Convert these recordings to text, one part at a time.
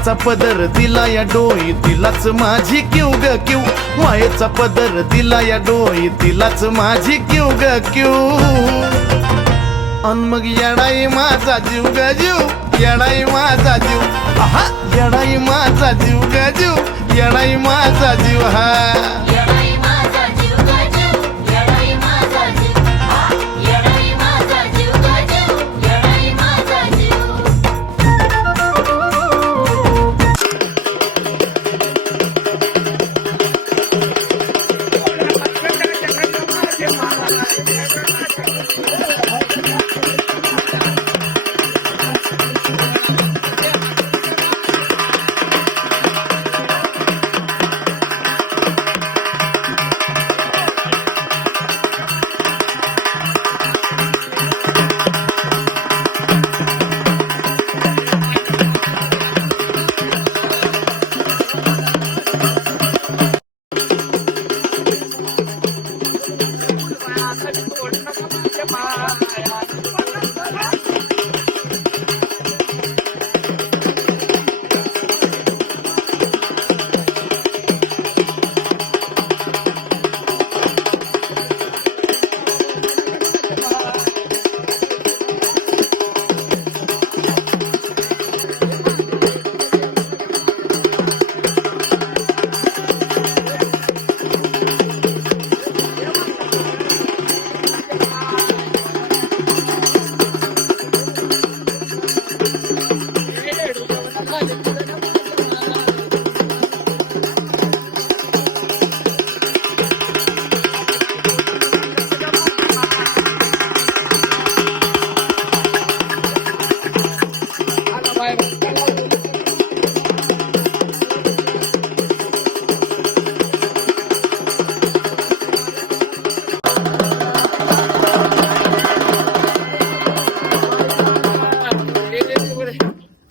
मायेचा पदर दिला या डोई तिलाच माझी क्यू ग क्यू मायेचा पदर दिला या डोई तिलाच माझी क्यू ग क्यू अन मग येडाई माझा जीव ग जीव येडाई माझा जीव आहा येडाई माझा जीव ग जीव येडाई माझा जीव हा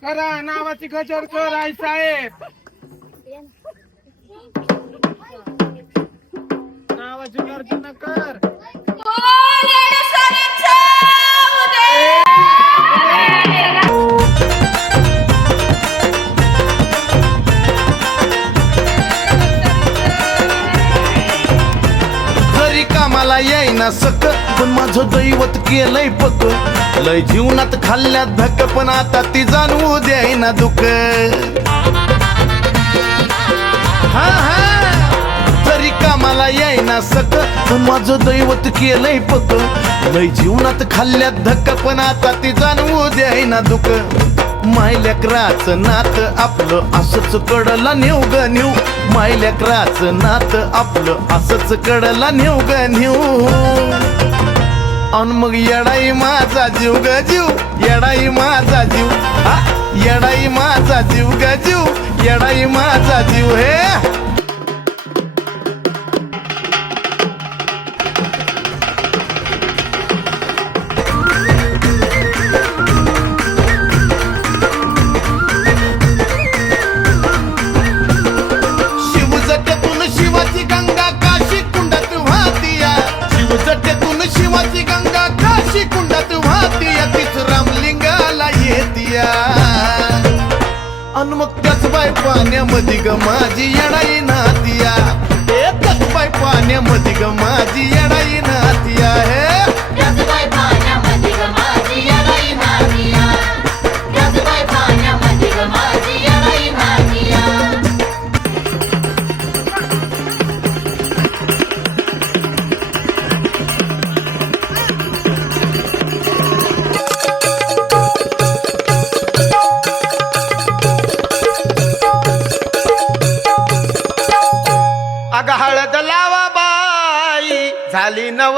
करा नावाची गजर कर आई साहेब नावाची गर्जना कर जरी कामाला येईना सक पण माझं दैवत केलंय पक लय जीवनात खाल्ल्यात धक पण आता ती जाणवू द्यायना दुःख हा हा जरी कामाला येईना सक पण माझं दैवत केलंय पक लय जीवनात खाल्ल्यात धक पण आता ती जाणवू द्यायना दुःख मायलेकराचं नात आपलं असंच कडला नेऊ ग नेऊ मायलेकराचं नात आपलं असंच कडला नेऊ ग नेऊ अन मग येडाई माझा जीव ग जीव येडाई माझा जीव हा येडाई माझा जीव ग जीव येडाई माझा जीव हे शिवजटेतून शिवाची गंगा काशी कुंडात वाहतीया शिवजटेतून शिवाची गंगा काशी कुंडात वाहतीया तीच रामलिंगाला येतीया अन मग त्याच बाय पाण्यामध्ये ग माझी येडाई नातिया त्याच बाय पाण्यामध्ये ग माझी येडाई नातिया हे अग हळद लावा बाई झाली न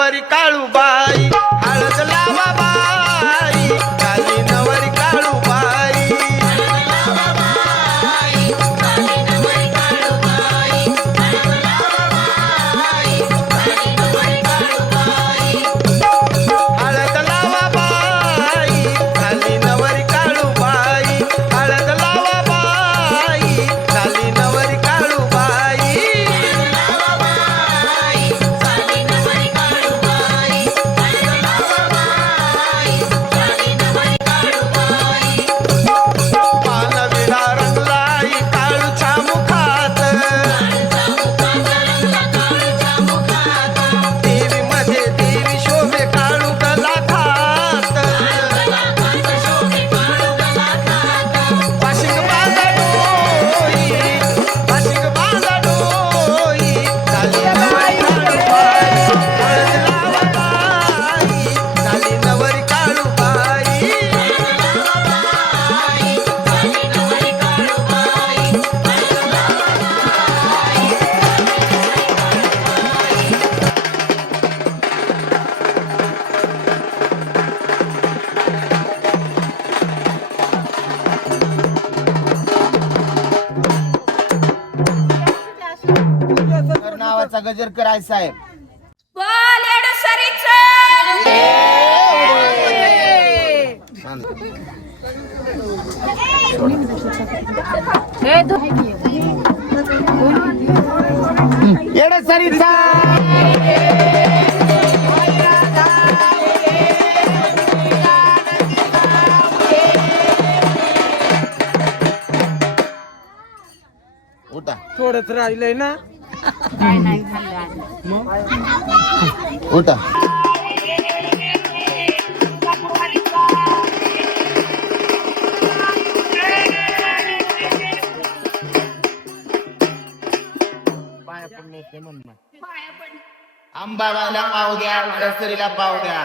गजरकर आहे साहेब. येडसरीचा उठा थोडंच राहिलंय ना. उठा. अंबाबाईला पाव द्या, दसरीला पाव द्या.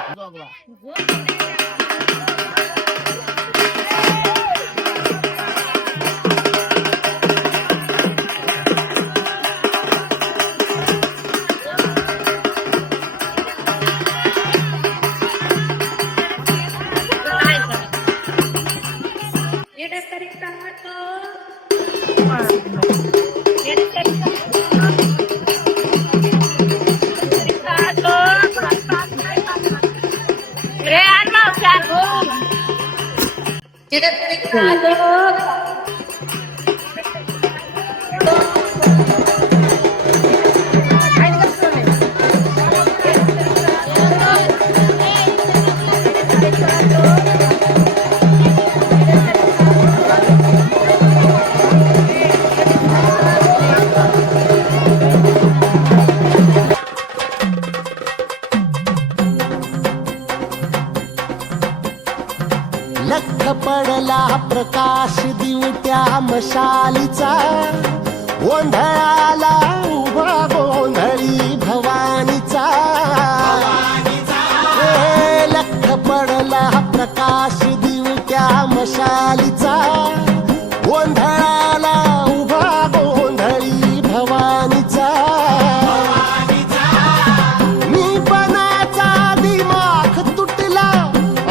लख पडला प्रकाश दिवट्या मशालीचा, गोंधळाला उभा गोंधळी भवानीचा. लख पडला प्रकाश दिवट्या मशालीचा, गोंधळाला उभा गोंधळी भवानीचा. मी पणाचा दिमाग तुटला,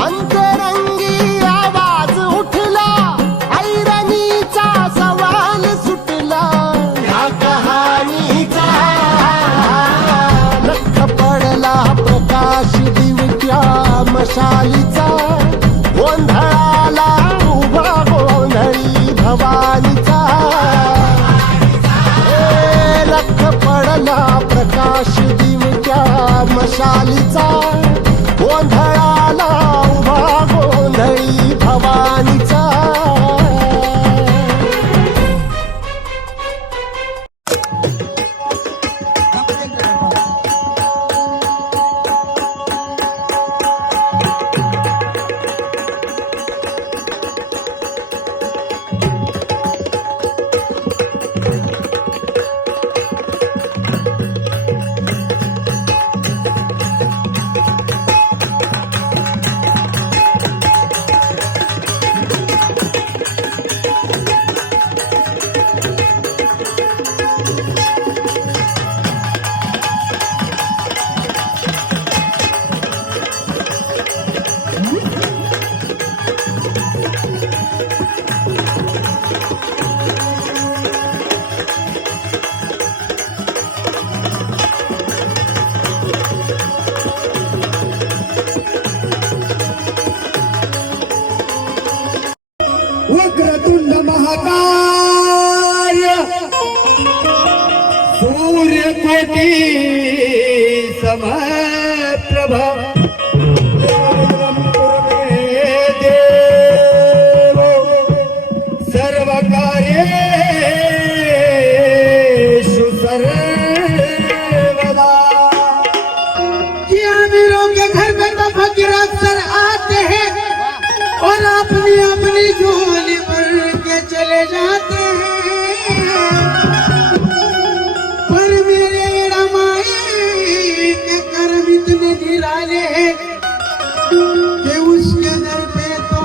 अंतरंगी आवाज उठला, ऐरणीचा सवाल सुटला या कहाणीचा. लख पडला प्रकाश दिवट्या मशालीचा, गोंधळाला उभा गोंधळी भवानीचा. लख पडला प्रकाश दिवट्या मशालीचा, गोंधळाला उभा गोंधळी भवानीचा. वक्रतुंड महाकाय सूर्यकोटी समप्रभ देव सर्व कार्येषु सर्वदा. किया वीरों के घर में तो फकीर अक्सर आते हैं और अपनी अपनी झोली भर के चले जाते हैं, पर मेरे रमाई के कर्म इतने निराले हैं कि उसके दर पे तो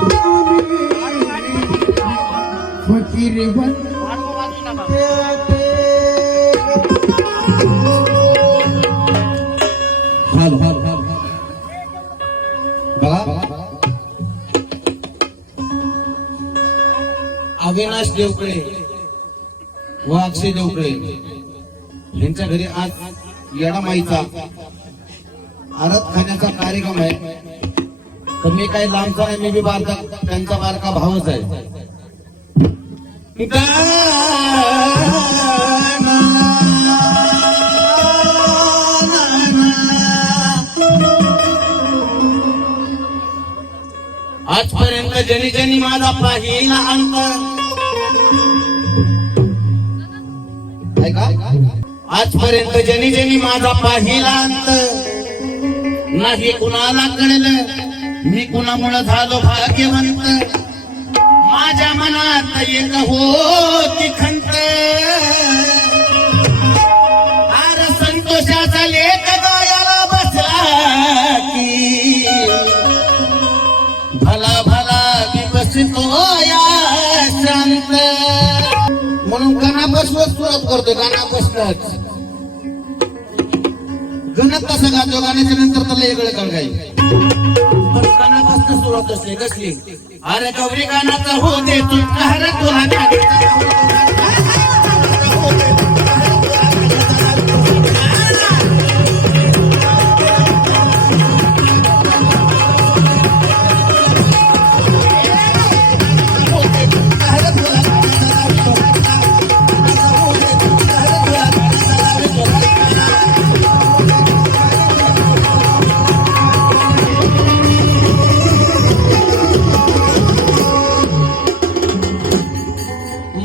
फकीर बनते आते. हाल हाल हाल अविनाश देवकडे व अक्षय देवकडे यांच्या घरी आज येडामाईचा आरत खाण्याचा कार्यक्रम आहे. तर मी काही लांबचा नाही, मी बी बारका त्यांचा बारका भावच आहे. आजपर्यंत जनी जनी माझा पाहिला अंत ऐका, आजपर्यंत जनी जनी माझा पाहिला अंत नाही कुणाला कळलं मी कुणामुळे झालो भाग्यवंत. माझ्या मनात एक होती खंत, अरे संतोषाचा लेख गायाला बसला की भला भला विकसितो या शांत. म्हणून गाणापासूनच सुरुवात करतो, गाणापासूनच. गणत कसं गातो, गाण्याच्या नंतर त्याला वेगळं काळ गाईल, पण गाणापासून सुरुवात असते. कसली? अरे गौरी गाण्याचा हो दे तू कहर तुला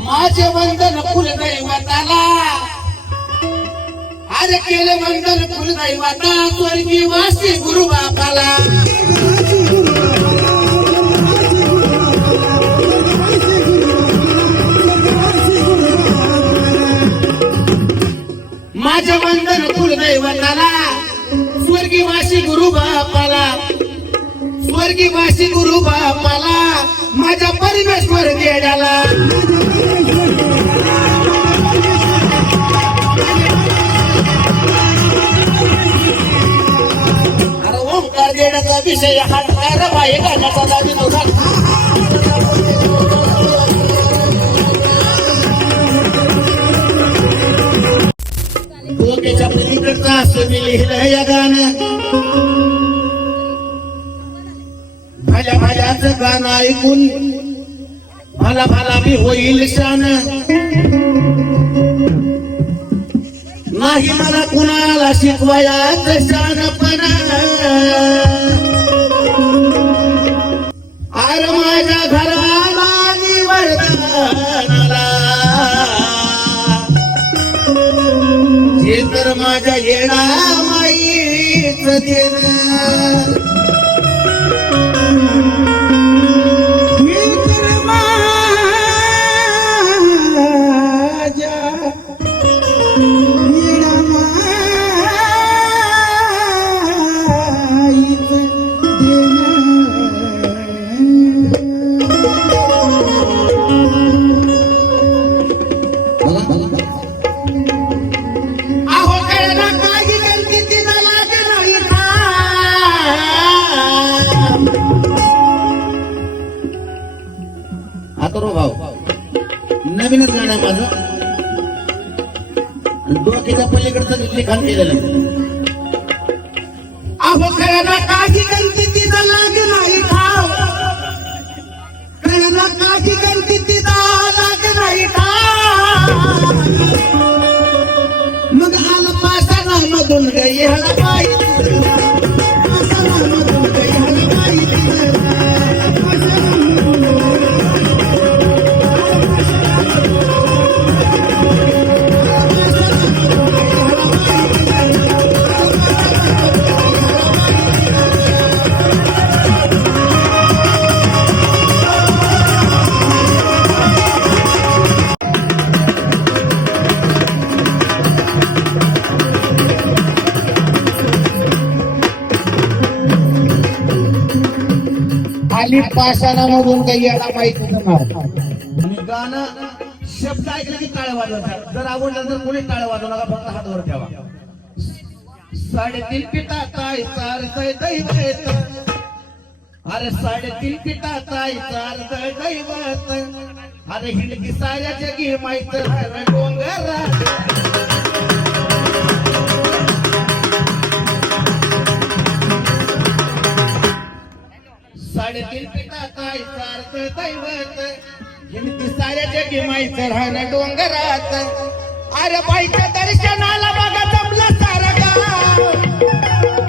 माझे वंदन कुलदैवताला, अरे केले वंदन कुलदैवता स्वर्गीय वासी गुरु बापाला. माझे वंदन कुलदैवताला स्वर्गीय वासी गुरु बापाला, स्वर्गीय वासी गुरु बापाला, माझ्या परमेश्वर गेड्याला. अरे ओंकार गेड्याचा विषय हातकार बाई गाण्याचा दाबी नव्हता. डोक्याच्या पलीकडचा असं मी लिहिलं या गाणं. माझ्या माझ्याचं गाणं ऐकून मला मला मी होईल शान. नाही मला कुणाला शिकवायाचं शानपणा. अरे माझ्या घराला निवर्तनाला हे तर माझ्या येणा माईच देणं. नवीनच गाणं आहे माझं, डोक्याच्या पलीकडचं लिखाण केलेलं आहे. अहो कळला काही गलती तिचा लाग नाही ठाव, कळला काही गलती तिचा लाग नाही ठाव. मग आलं पासाला मधून गई हळा पायी, पासाला मधून गई हळा पायी. खाली पाषाणामधून काही याला माहिती होणार. आणि गाणं शब्द ऐकलं की टाळ्या वाजवायचा. जर आवडलं तर कोणी टाळ्या वाजवू नका, फक्त हात वर ठेवा. 3.5 पिता ताई चारतय दैवत, अरे 3.5 पिता ताई चारतय दैवत. अरे हिंडकी साऱ्या जगी माहित डोंगर साडेतीन पिठात आहे सार्थ दैवत हिंदी साऱ्या जगी माईचं राहणं डोंगरात अरे बाईच्या दर्शनाला बघा जमलं सारं गाव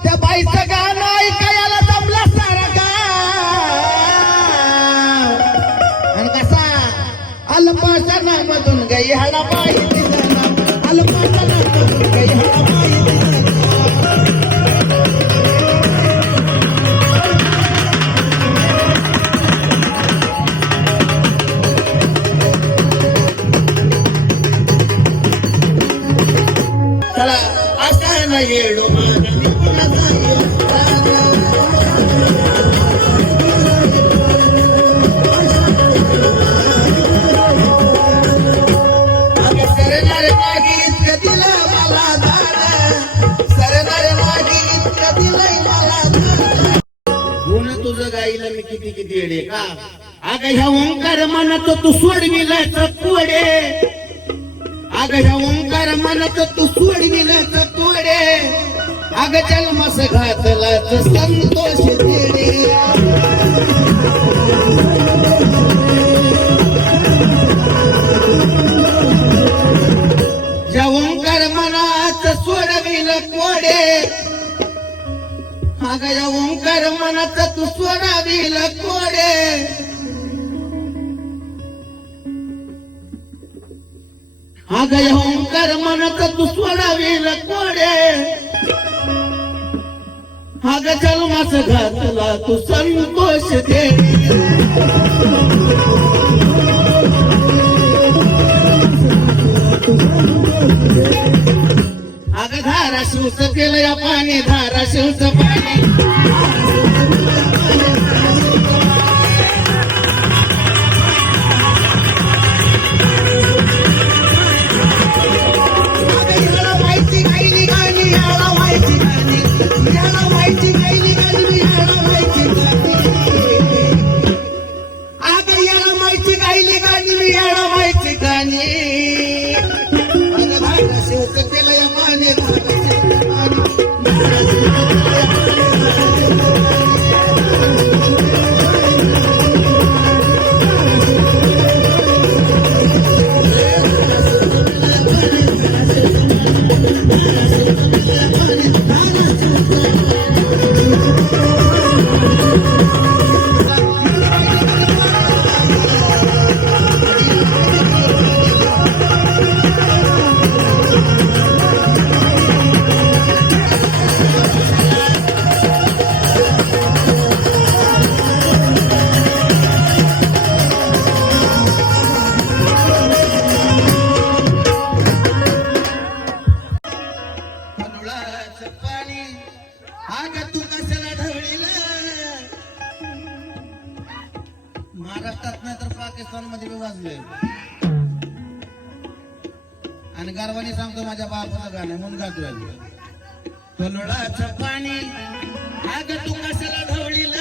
त्या बाईचं गाणं ऐकायला जमलं सारं गाव आणि कसा अल्पासनामधून गई हाडा बाई तिचं नाव अल्पासनामधून गई हाडा बाई तिचं नाव. चला असा न येडो मागणी कुणाचा येडो. अगं सरणार मागे इतकं दिलं मला दान सरणार मागे इतकं दिलंय मला दान गुण तुझं गाईला मी किती किती येडे का अगं ह्या ओंकार म्हणतो तू सोडविलाच कोडे अग ह्या ओंकार म्हणत तू सोडविलाच कोडे अग जन्मस घातलाच संतोष तेडे ज्या ओंकार मनात सोडविल कोडे अग या ओंकार मनात तू सोडविल कोडे अग ओंकार म्हणत तू सोडावील कोडे अग जन्मास घातला तू संतोष दे अग धाराशिवच केलं या पाणी धाराशिवच पाणी महाराष्ट्रात नाही तर पाकिस्तान मध्ये वाजले आणि गर्वाने सांगतो माझ्या बापाचं गाणं म्हणून गातोय कलोळाचं पाणी अग तू कशाला ढवळील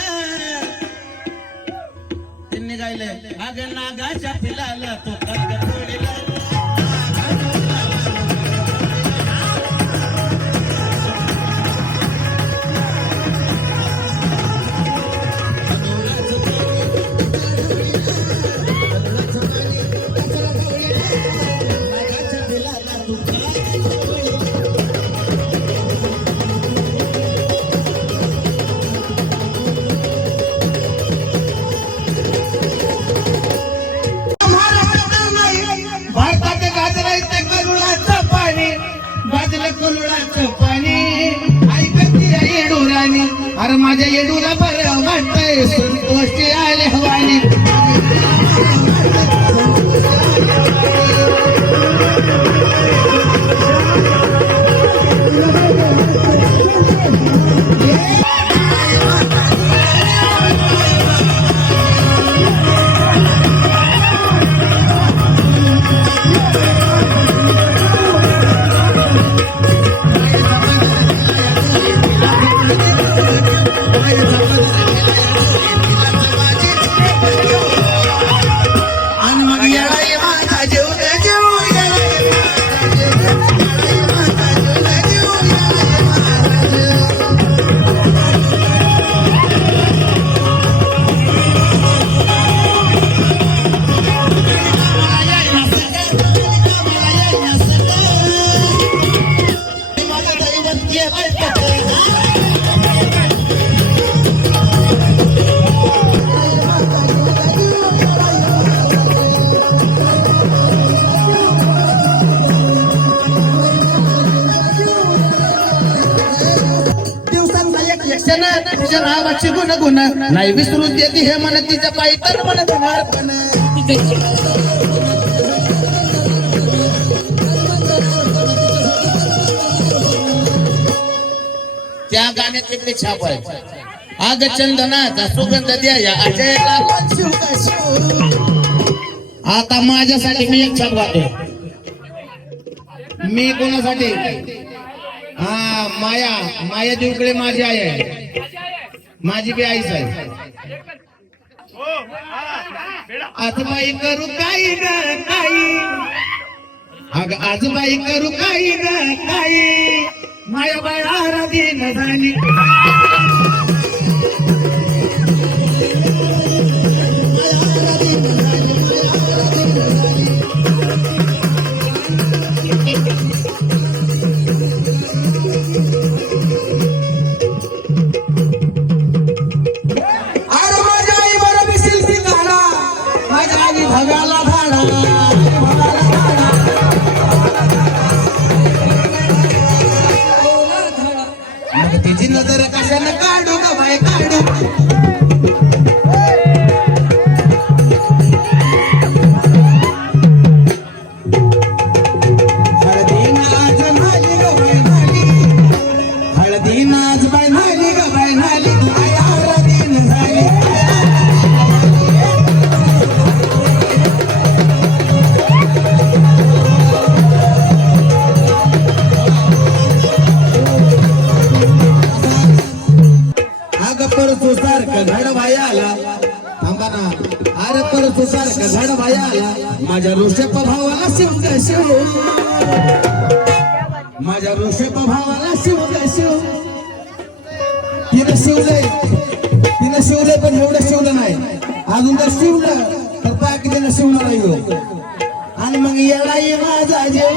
त्यांनी गायले अग नागाच्या पिलाला तो ढवळीला अरे माझ्या येडूला बरं वाटतंय संतोषी आले हवाने व्यसन तुझ्या नावाची गुण नाही विसरून देते हे मन तिच्या पायी तर मन देणार पण त्या गाण्यात इकडे छाप आहे आग चंदनाचा सुगंध द्या या अजयला पण शिव का शिव. आता माझ्यासाठी मी एक छाप गातो. मी कोणासाठी हा माया देवकडे माझी आई आहे माझी बी आईच आहे. आजबाई करू काही ग काही अग आजबाई करू काही ग काही माया बाई आराधीन झाली. तिची नजर कशाने काढू ग बाई काढू हळदी नाच झाली ग बाई झाली हळदी नाच बाई झाली ग बाई झाली हळदीन झाली. परसू सारखं झाड भायाला थांबा ना अरे परसू सारखं झाड भायाला माझ्या ऋषभ भावाला शिव ग शिव माझ्या ऋषभ भावाला शिव ग शिव. तिनं शिवलंय पण एवढं शिवलं नाही अजून जर शिवलं तर बाकी तिनं शिवणार नाही. आणि मग येळाई माझा जेव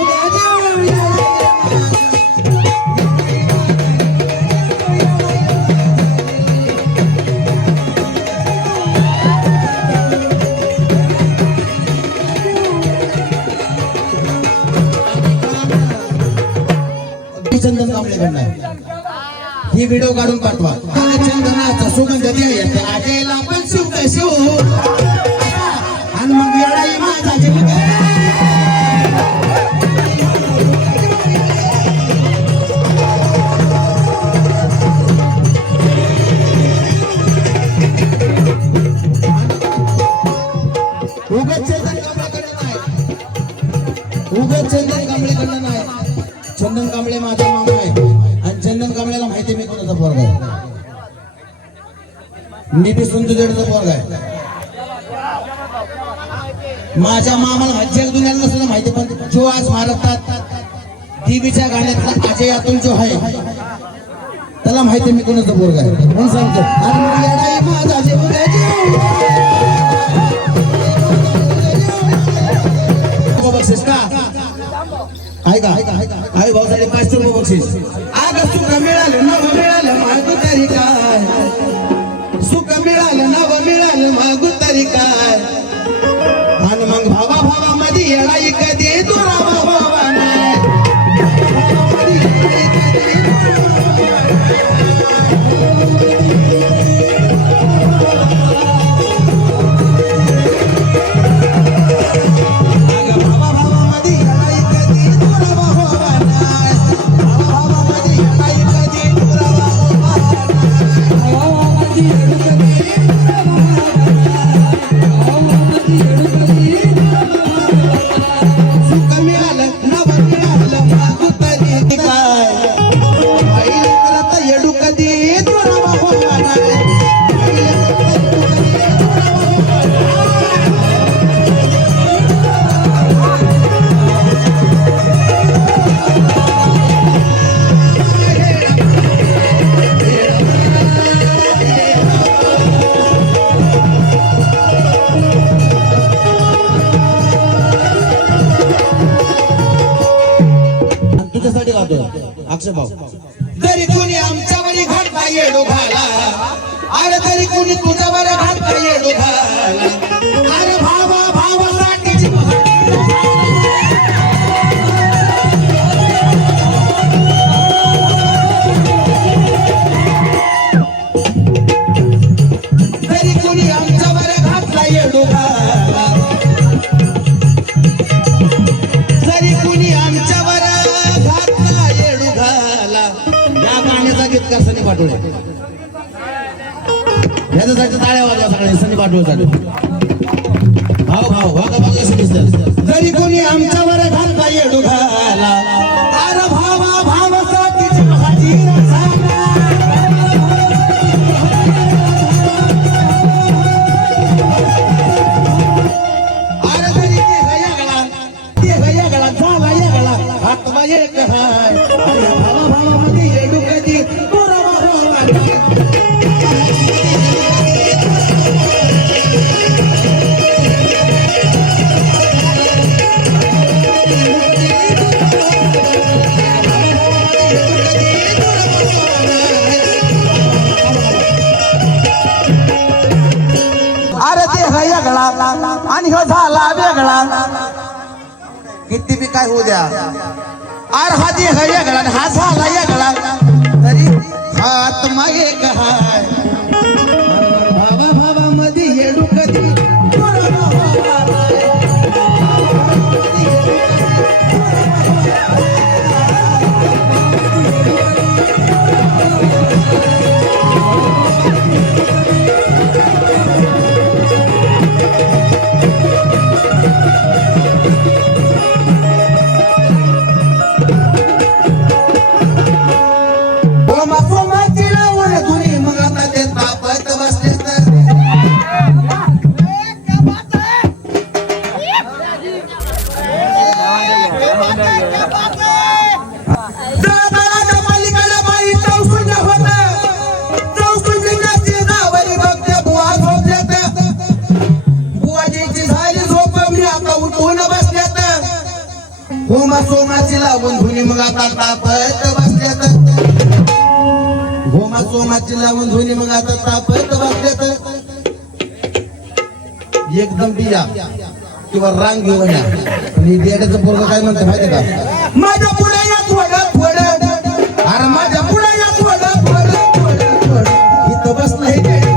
चंदन कांबळेकडनं ही व्हिडिओ काढून पाठवा. चंदनाचा सुगंध द्या आजयला पण शिव शिव आणि मग येळाई माझा जीव. उगाच चंदन कांबळेकडनं नाही चंदन कांबळे माझा मामा आहे आणि चंदन कांबळेला माहिती मी कोणाचा पोरगा आहे. मी बी सुंदरचा पोरगा आहे. माझ्या मामाला जग दुनियाला नसलं माहिती पण जो आज महाराष्ट्रात टीव्हीच्या गाण्यातला अजय अतुल जो आहे त्याला माहिती मी कोणाचा पोरगा आहे म्हणून सांगतो. आणि माझा जीव बक्षीस का आहे का आहे भाऊ 550 रुपये बक्षीस. आग सुख मिळालं नव मिळालं मागू तरी काय सुख मिळालं नव मिळालं मागू तरी काय. आणि मग भावामध्ये येळाई कधी दुरावा भावा नाही अक्षय भाऊ तरी कोणी आमच्यावर घालता येडो घाला अरे तरी कोणी तुझ्यावर घालता येडो घाला अरे भावासाठी पाटोळे याच्यासाठी टाळ्या वाजवा सगळे सनी पाटोळेसाठी भाऊ भाऊ बघा बघा कसं दिसतं जरी कोणी आमच्यावर घालता येडू घाला अरे भावा भावासाठी हाजीर झाला अरे जरी ते गळा झाला या गळा आत्मा एक हाय अरे भावा भावामध्ये येडू कधी पुरा भावा अरे ते वेगळा आणि हो झाला वेगळा किती बी काय होऊ द्या अरे हा ते वेगळा आणि हा झाला वेगळा तरी हा आत्मा एक हाय भावा भावा मध्ये येडू कधी होमा सोमाची लावून धुनी मग आता तापत बसल्यात होमा सोमाची लावून धुनी मग आता तापत बसल्यात एकदम बिया किंवा रांग घेऊन या आणि देण्याचं पोरग काय म्हणते माहिती का माझ्या पुढे या थोडं थोडं अरे माझ्या पुढे या थोडं थोडं थोडं थोडं इथं बसलं हे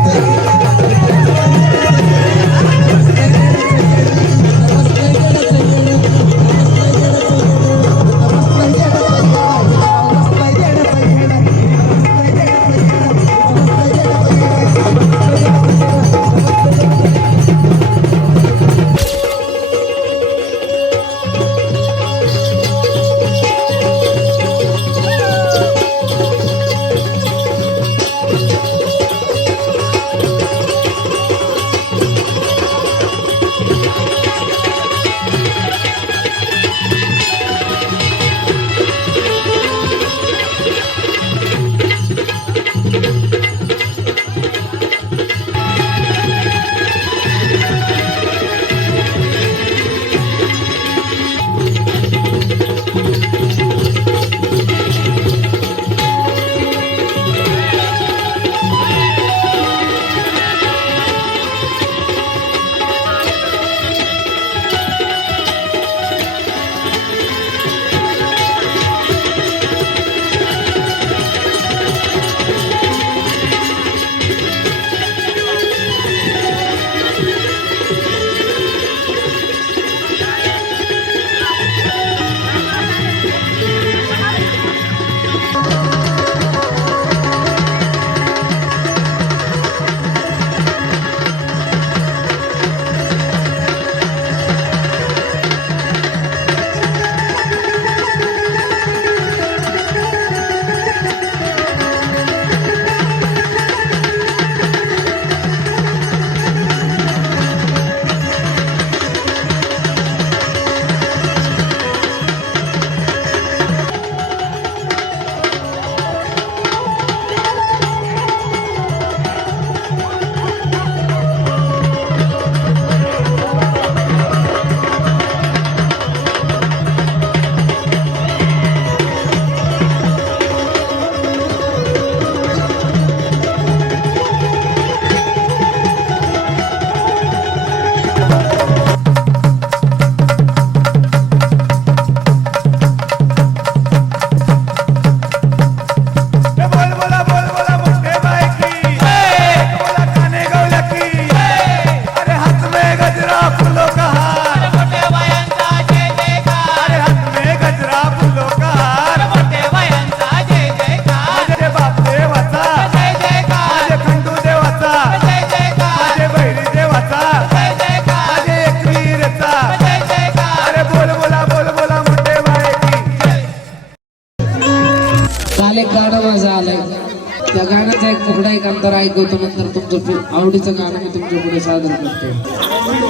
त्या गाण्याचा एक तुकडा एक अंतर ऐकवतो, नंतर तुमचं आवडीचं गाणं मी तुमच्या पुढे सादर करतो.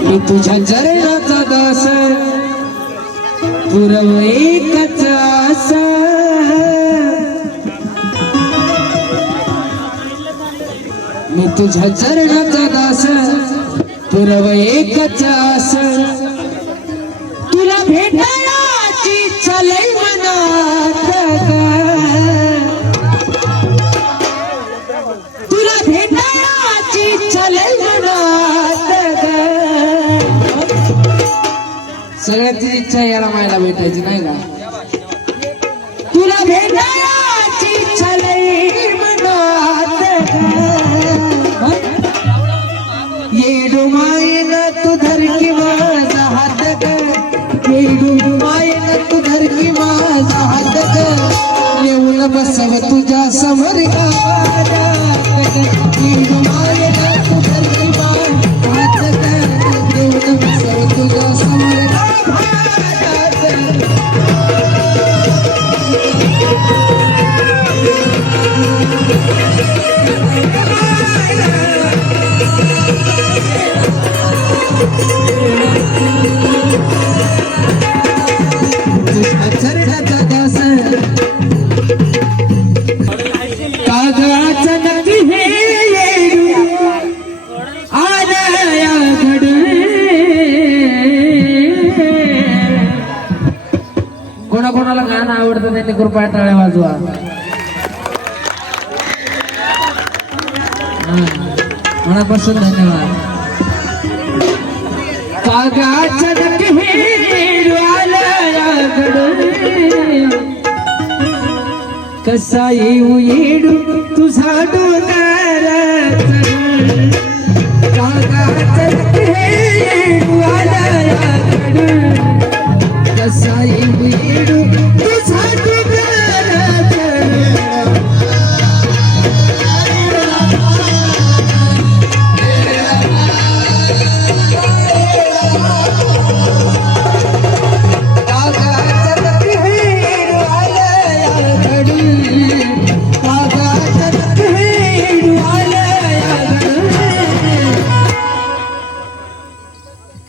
मी तुझ्या चरणाचा दास पुरव एकच आस, मी तुझ्या चरणाचा दास पुरव एकच आस, तुला भेटायची इच्छा लई मनात ग, तुला भेटायची इच्छा लई मनात ग. सगळ्याची इच्छा याला मायला भेटायची नाही का? तुला भेटायची इच्छा लई मनात ग, येडू मायेन तू धरकी माझा हात ग, येडू मायेन तू धरकी माझा हात ग, येऊन बसव तुझ्या समोर गावात, येडू मायेन तू धरकी माझा हात ग, येऊन बसव तुझ्या समोर गावात. चरणाचा दास कागदाचा नदी हे येडू आलं या घडे. कोणाकोणाला गाणं आवडतं त्यांनी कृपया टाळ्या वाजवा. मनापासून धन्यवाद. कागदाचा नदी हे येडू आलं या घडे, कसा येऊ येडू तुझा डोंगर चढ, कागदाचा नदी हे येडू आलं या घडे, कसा येऊ येडू तुझा डोंगर चढ.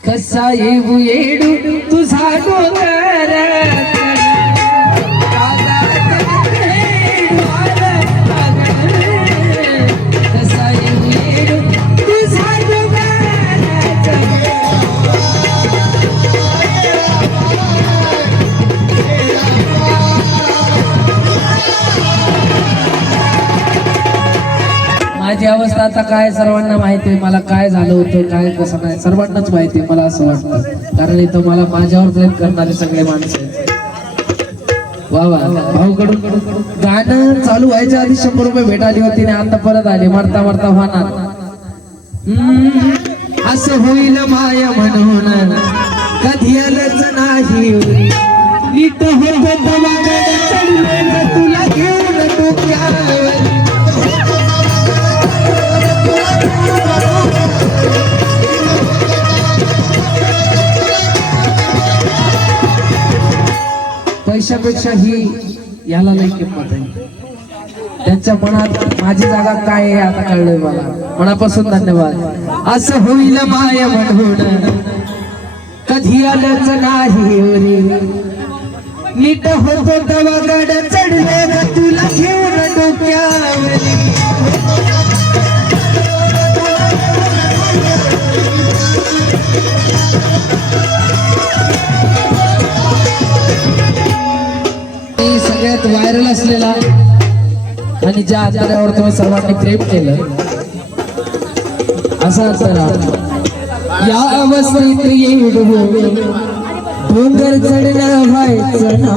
कसा येऊ येडू तुझा डोंगर, कसा येऊ येडू तुझा डोंगर. माझी अवस्था आता काय सर्वांना माहिती आहे. मला काय झालं होतं, काय कसं नाही सर्वांनाच माहिती आहे. मला असं वाटतं कारण इथं मला माझ्यावर प्रेम करणारे सगळे माणसं आहेत. वा वा. भाऊकडून गाणं चालू व्हायच्या आधी 100 रुपये भेट आली होती आणि आता परत आली. मरता मरता होणार. असं होईल माया म्हणून कधी आलंच नाही, नीट होत तुला घेऊन डोक्यावर. पैशापेक्षा ही याला नाही किंमत आहे. त्यांच्या मनात माझी जागा काय आहे आता कळलंय मला. मनापासून धन्यवाद. असं होईल माया म्हणून कधी आलंच नाही, नीट होतो तेव्हा गड चढले ग तुला घेऊन डोक्यावर. सगळ्यात व्हायरल असलेला आणि ज्या अंतरावर तुम्ही सर्वांनी प्रेम केलं असा अंतरा. या अवस्थेत येऊ डोंगर चढणं व्हायचं ना,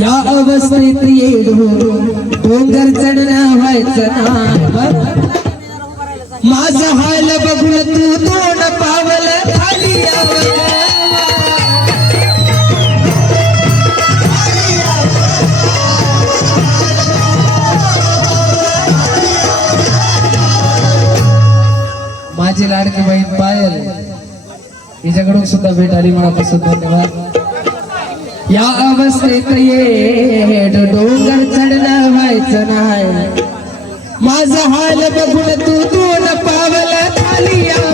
या अवस्थेत येऊ डोंगर चढणं व्हायचं ना. माझं हाल बघून तू दोन पावल खाली यावं. माझी लाडकी बहीण पायल हिच्याकडून सुद्धा भेट आली. मनापासून धन्यवाद. या अवस्थेत ये डोंगर चढणं जायचं नाही माझं हाल बघून तू दोन पावलं खाली यावं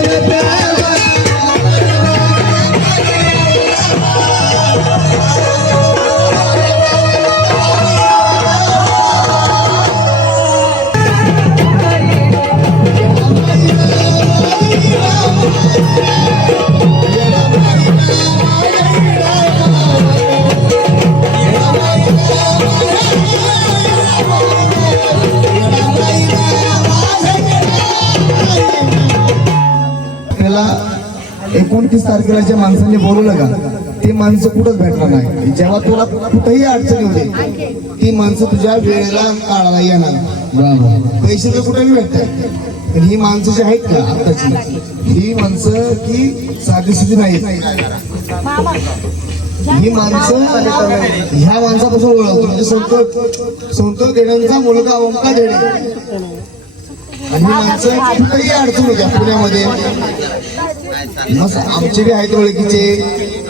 त्याला 29 तारखेला ज्या माणसांनी बोलवलं का ती माणसं कुठंच भेटणार नाही. जेव्हा तुला कुठेही अडचणी होते ती माणसं तुझ्या वेळेला काढायला येणार. पैसे तर कुठेही भेटतात पण ही माणसं जी आहेत का आताची ही माणसं की साधी सुधी नाहीत. ही माणसं ह्या माणसापासून ओळखतो म्हणजे संतोष देण्यांचा मुलगा ओंकार देणे आणि ही माणसं कुठेही अडचण होत्या पुण्यामध्ये. मग आमचे बी आहेत ओळखीचे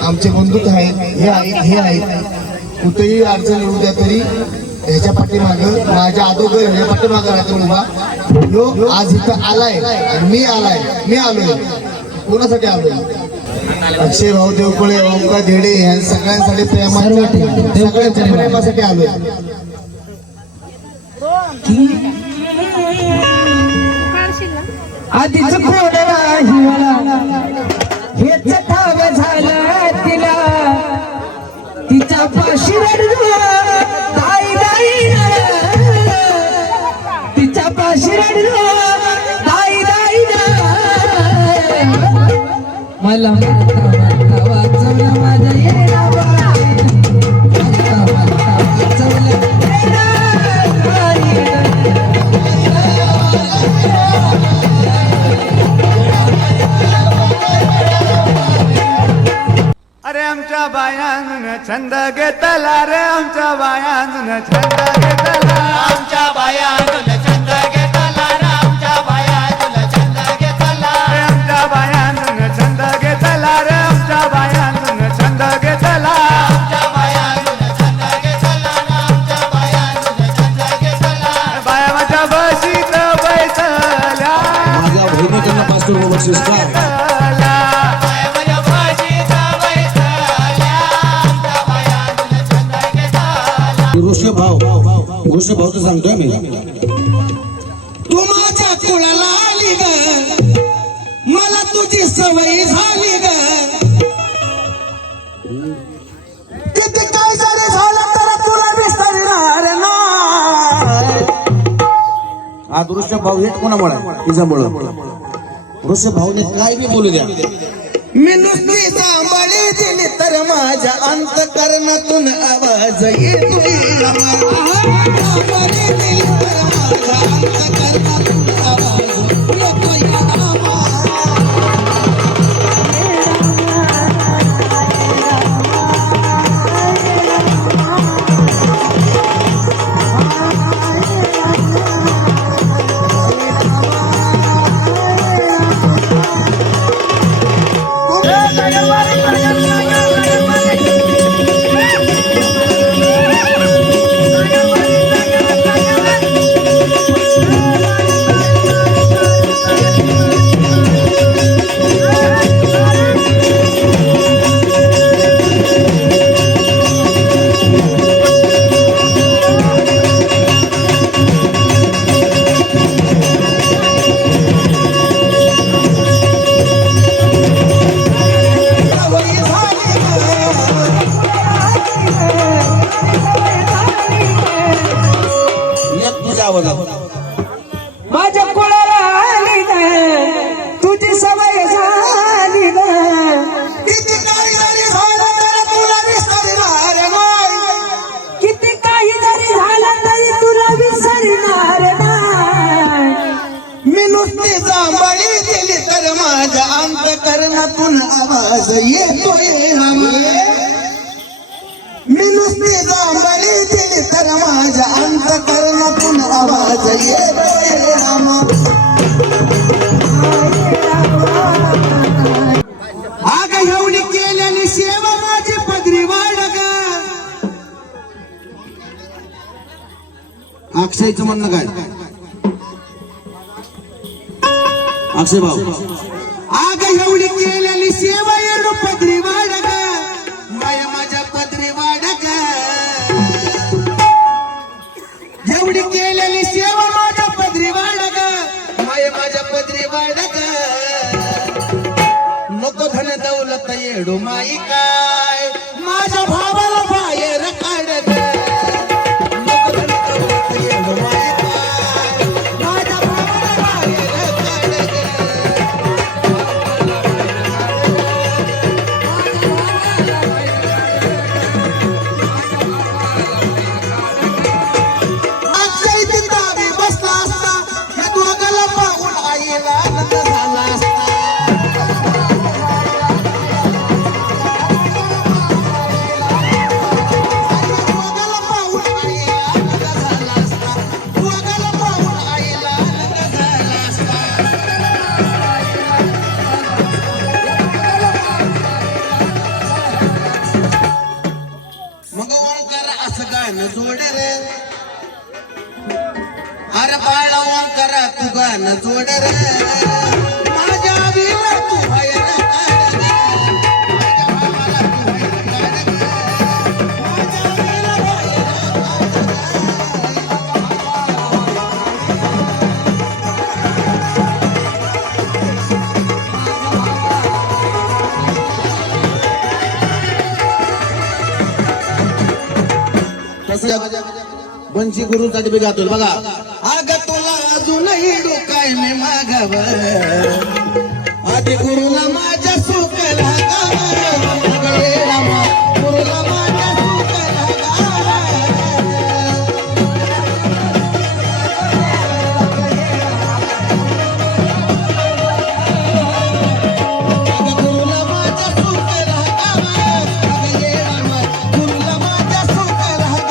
आमचे बंधूच आहेत हे आहेत कुठेही अडचण येऊ द्या तरी ह्याच्या पाठीमाग माझ्या अगोदर ह्या पाठीमाग राहतो मुलगा जो आज इथं आलाय आणि मी आलोय कोणासाठी आलोय अक्षय भाऊ देवकुळे ओंकार धेडे ह्या सगळ्यांसाठी सगळ्यांच्या प्रेमासाठी आलोय. आधीच कोणाला हिवाळा हेच ठाव झालं तिला तिच्या पाशी रडलो ताई दाई तिच्या पाशी रडलो ताई दाई मला वाचवलं माझ्या येणा अरे आमच्या बायान छंद घेतला रे आमच्या बायान छंद घेतला आमच्या बायान छंद घेतला रे आमच्या बायान छंद घेतला आमच्या बायान छंद घेतला रे आमच्या बायान छंद घेतला आमच्या बायान छंद घेतला आमच्या बायान छंद घेतला बाया माझ्या बशीत बैसल्या माझ्या बहिणीकडनं 500 रुपये बक्षीस का ऋषभ भाऊ तर सांगतोय मी तू माझ्या कुळाला आली ग मला तुझी सवय झाली ग किती काय झालं तर तुला विसरणार नाही. आज ऋषभ भाऊ हेच कोणामुळे तिच्यामुळं ऋषभ भाऊने काय बी बोलू द्या मी नुसती सांभाळी दिली तर माझ्या अंतकरणातून आवाज येतोय माझ्या कोणाला आली ग तुझी सवय झाली ग किती काही जरी झालं तरी तुला विसरणार नाही किती काही जरी झालं तरी तुला विसरणार नाही. मी नुसती सांभाळी दिली तर माझ्या अंतकरणातून आवाज येतोय मी नुसती सांभाळी दिली तर माझ्या अंतकरणातून आवाज येतोय आग एवढी केल्याने सेवा माझी पदरी वाढ ग अक्षयचं म्हणणं काय? अक्षय भाऊ, आग एवढी केलेली सेवा येणू पदरी वाढ ग, माया माझ्या पदरी वाढ ग, एवढी केलेली सेवा माझ्या पदरी वाढ ग, माया माझ्या पदरी वाढ ग, नको धन दौलत येडू माई काय, माझ्या भावाला बाहेर काढ ग, नको धन दौलत येडू माई काय, माझ्या भावाला बाहेर काढ ग. अक्षय तिथं बसला असता, या दोघाला पाहून आईला आनंद झाला असता. दोघाला पाहून आईला आनंद झाला असता, दोघाला पाहून आईला आनंद झाला असता. मग ओंकार असं गाणं जोड रे, अरे बाळा ओंकारा तू गाणं जोड रे, माझ्या आईला तू बाहेर काढ रे, माझ्या भावाला तू बाहेर काढ रे, माझ्या आईला बाहेर बंशी गुरुसाठी बी गातोय बघा. अग तुला अजूनही डोकाय मी मागाव, आधी गुरुला माझ्या सुख लागाव, गुरुला माझ्या सुख लागाव. अग गुरुला माझ्या सुख लागाव, अग ये रामा, गुरुला माझ्या सुख लागाव.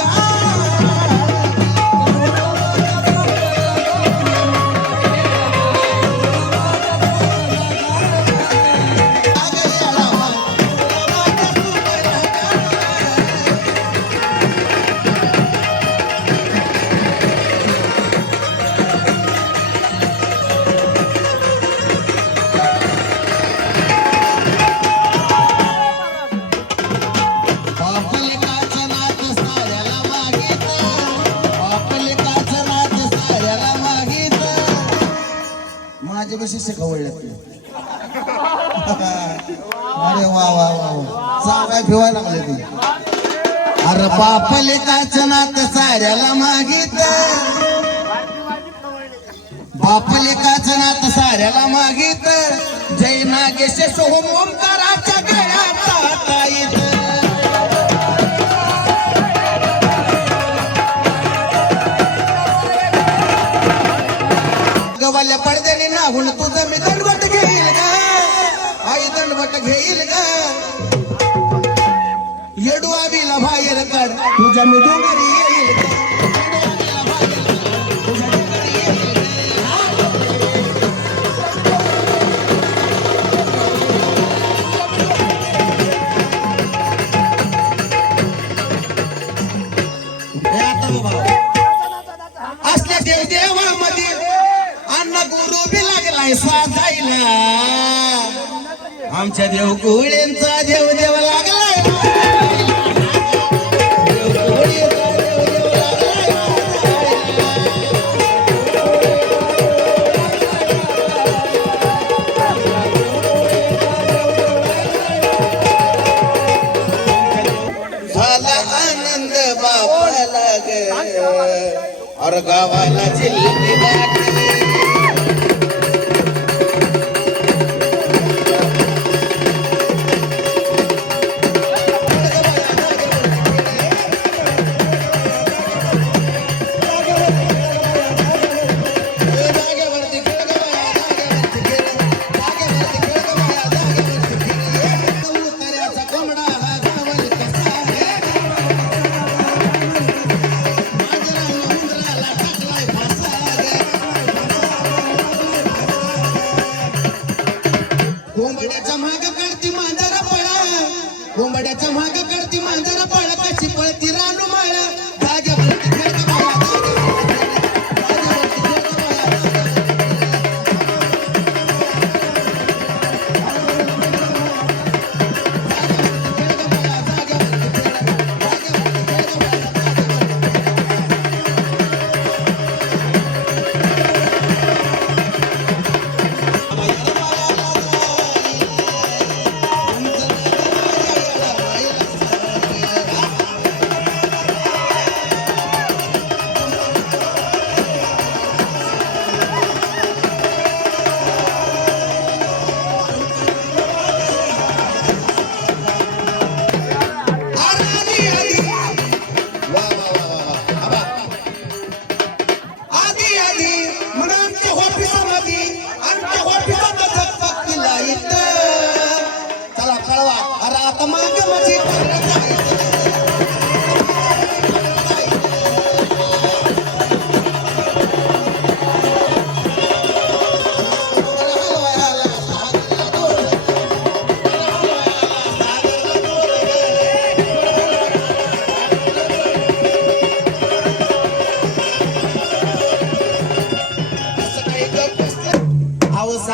बापलिकाचं नात साऱ्याला मागीत, बापलिकाचं नात साऱ्याला मागीत. माझे कसे शिकवले अरे वा वा वा वा सांगाय फिवायला लागले ते. अरे बापलिकाचं नात साऱ्याला मागीत, बापलिकाचं नात साऱ्याला मागीत, जय नागेश सोहम ओंकाराच्या गळ्यात ताईत. गवाल्या पडद्याने नाहून तुझं मी दंडवट घेईल ग, आई दंडवट घेईल ग, येडू आबीला बाहेर काढ, तुझ्या मी डोंगरी येईल ग. असल्या देवामध्ये अन्न गुरु बी लागलाय साजायला, आमच्या देव कुळेंचा देव देव लागलाय. झाला आनंद बापाला ग, अरे गावाला जिल्ही वाटली.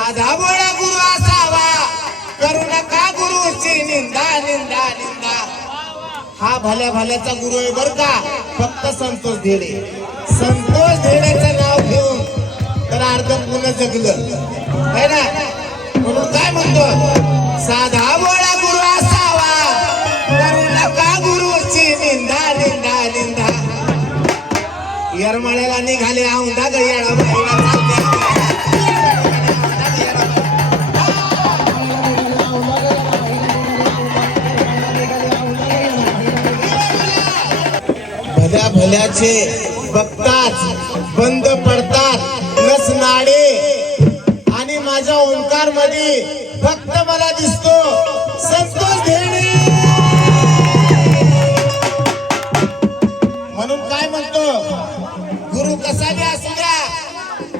साधा बोळा गुरु असावा, करू नका गुरुची निंदा निंदा निंदा. हा भल्या भल्याचा गुरु आहे बर का, फक्त संतोष धेडे. संतोष धेडेचं नाव घेऊन तर अर्ध पुन्हा जगलं है ना. म्हणून काय म्हणतो, साधा बोळा गुरु असावा, करू नका गुरुची निंदा निंदा निंदा. येरमाळ्याला निघाले औंधा गळ्याला बाईला चालते. भल्या भल्याचे बघतात बंद पडतात नस नाडे, आणि माझ्या ओंकार मध्ये फक्त मला दिसतो संतोष धेडे. म्हणून काय म्हणतो, गुरु कसा बी असू द्या,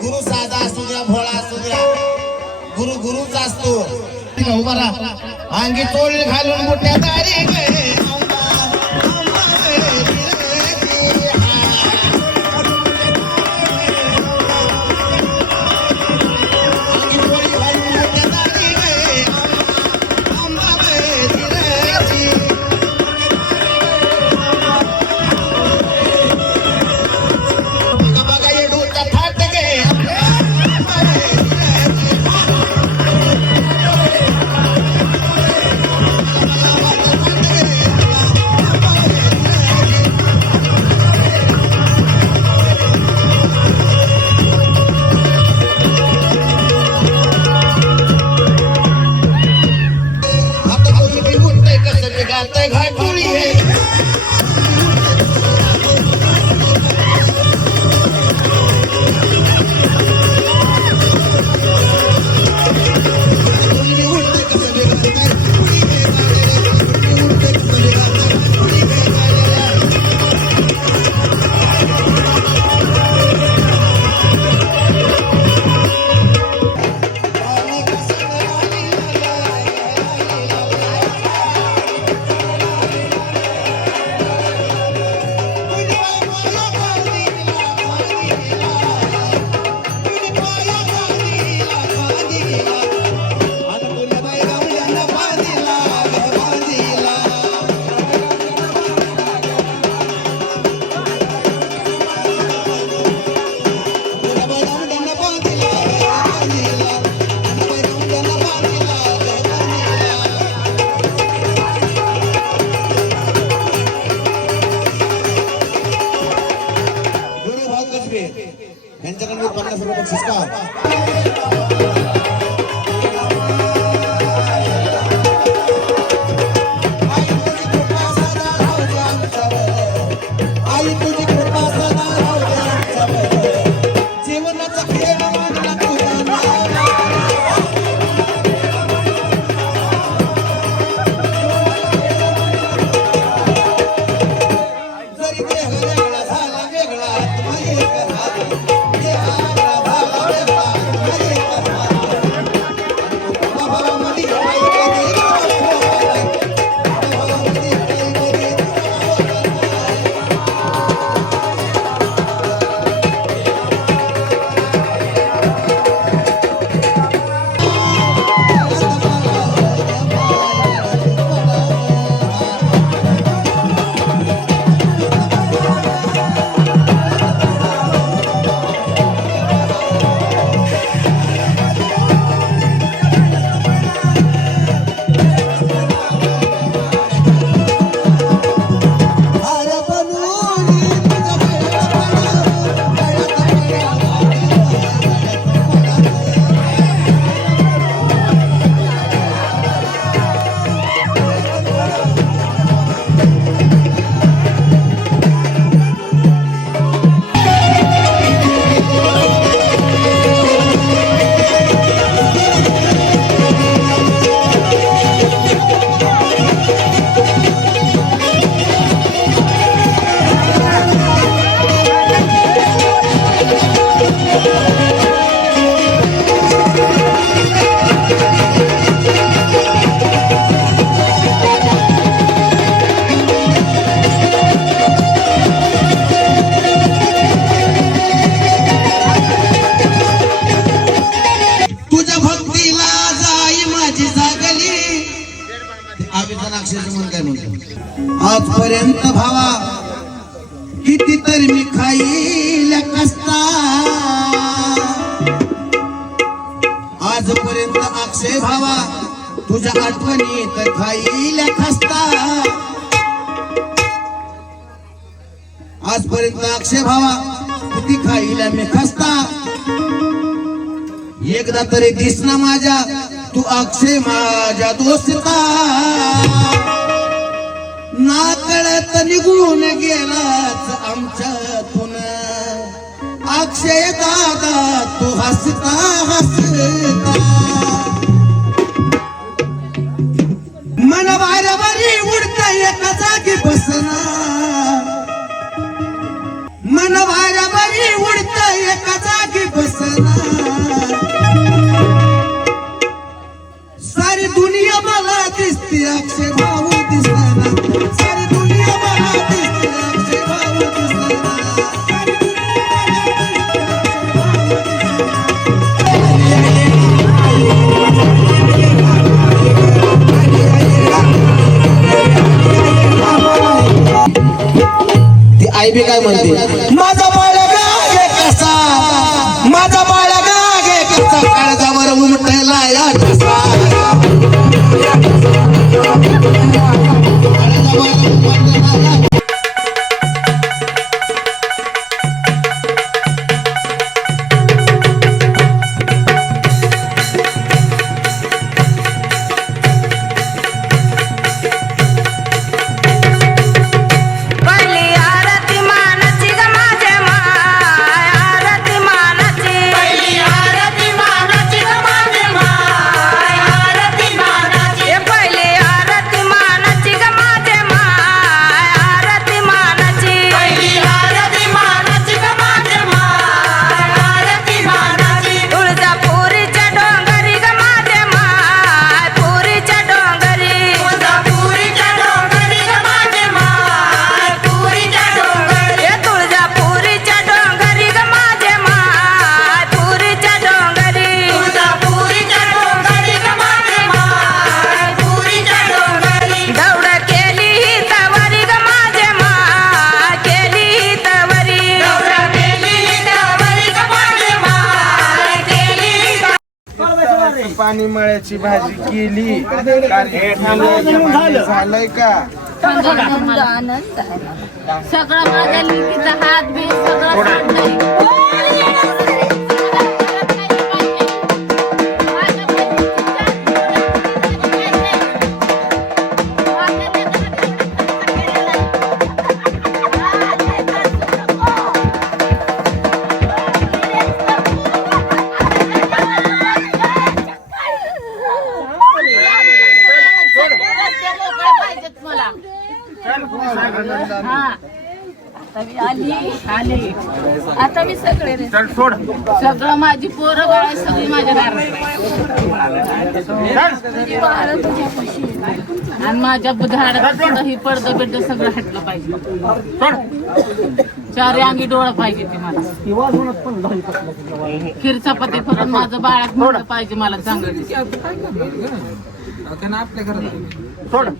गुरु साधा असू द्या भोळा असू द्या, गुरु गुरुच असतो. उभा राहा, अंगी चोळी घालून मोठ्या दारी गे. यांच्याकडे 50 रुपये बक्षीस का. आजपर्यंत भावा किती तर मी खाईल कष्टा, आजपर्यंत अक्षय भावा तुझ्या आठवणीत खाईल खस्ता, आजपर्यंत अक्षय भावा किती खाईल मी खस्ता, एकदा तरी दिस ना माझ्या तू अक्षय माझ्या दोस्ता, ना कळत निघून गेलाच आमच्यातून अक्षय दादा तू हसता हसता, मन वाऱ्यावरी उडता एका जागी बसना, मन वाऱ्यावरी उडता एका जागी बसना, सारी दुनिया मला दिसते अक्षय भाऊ दिसना, सारी दुनिया मला दिसते अक्षय भाऊ दिसना, सारी ती आई बी काय म्हणते, माझा बाळगा गे कसा, माझा बाळगा गे कसा, काळजावर उमटला या ठसा, पाणी मळ्याची भाजी केली, झालंय का? आनंद सगळं माझ्या लिखीचा हात बी सगळं आली आता मी सगळे सगळं माझी पोरं बाळ सगळी माझ्या दारात आणि माझ्या बुधाड ही पडदा बिडद सगळं हटलं पाहिजे, चारी अंगी डोळा पाहिजे ते मला, खीर चपाती करून माझं बाळात मोठं पाहिजे मला चांगलं आपल्या घरात